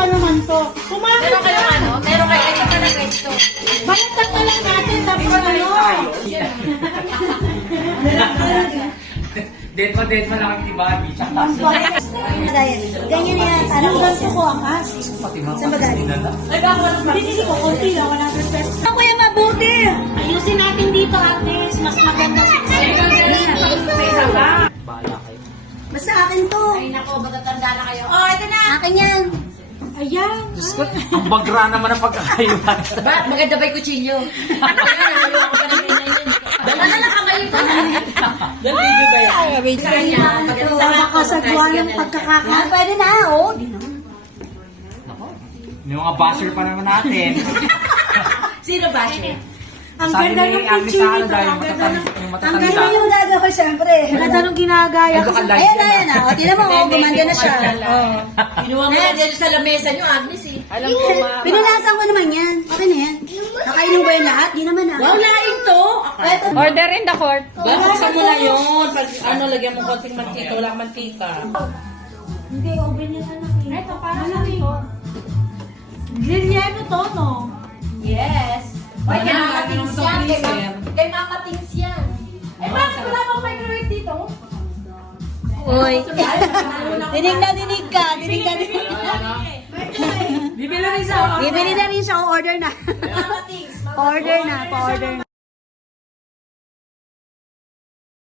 pa naman to. Kumain Meron ka. kayong ano? Meron kayo ito pa na ito. Baliktad na lang natin, tapos ano. Dead mo lang ang tibagi. Tsaka Ganyan yan. Parang ganito ko ang as. pati mga Saan ba galing? Ay, baka walang Binili ko, konti lang, 100 pesos. Ako kuya, mabuti. Ayusin natin dito, ate. Mas maganda sa Bahala kayo. Basta akin to. Ay, nako, magatanda na kayo. Oh, ito na! Akin yan. Ayan. Diyos ko, ang bagra naman ang pagkakayuhan. Ba, maganda ba yung kutsilyo? Dala na lang kamay ito. Dala video ba yan? Kanya, maganda na ako. Makasagwa ng pagkakakain. Pwede na, oh. Di naman. Yung mga basher pa naman natin. Sino ba siya? Ang Sabi ganda ni ng Agnes picture sa ano nito. dahil Ang ganda ng... Ang matatanda. ganda yung gagawin, syempre. Ang ganda nung ginagaya ko. Nagka-live Ayan, yan, ayan, ah. O, tinan mo, oh, gumanda na siya. Oh. Kinuha mo na dyan sa lamesa nyo, Agnes eh. Alam ko, ma. Pinunasan ko naman yan. Okay na yan. Nakainom ba yung lahat? Di naman ah. Wow, laing to. Eto. Order in the court. Buksan mo na yun. Pag ano, lagyan mo konting mantika. Walang mantika. Hindi, open yan anak. Eto, parang ano to? Gilyeno to, no? Yes. Oy, kay Ano, Mama Tings ano, yan. freezer? Kay Mama Tings yan. Eh, bakit wala bang microwave dito? Uy. Dinig na dinig ka. Dinig na dinig ka. Bibili rin siya. Bibili na rin siya. Order na. Mama Tings. Order na. Pa-order na.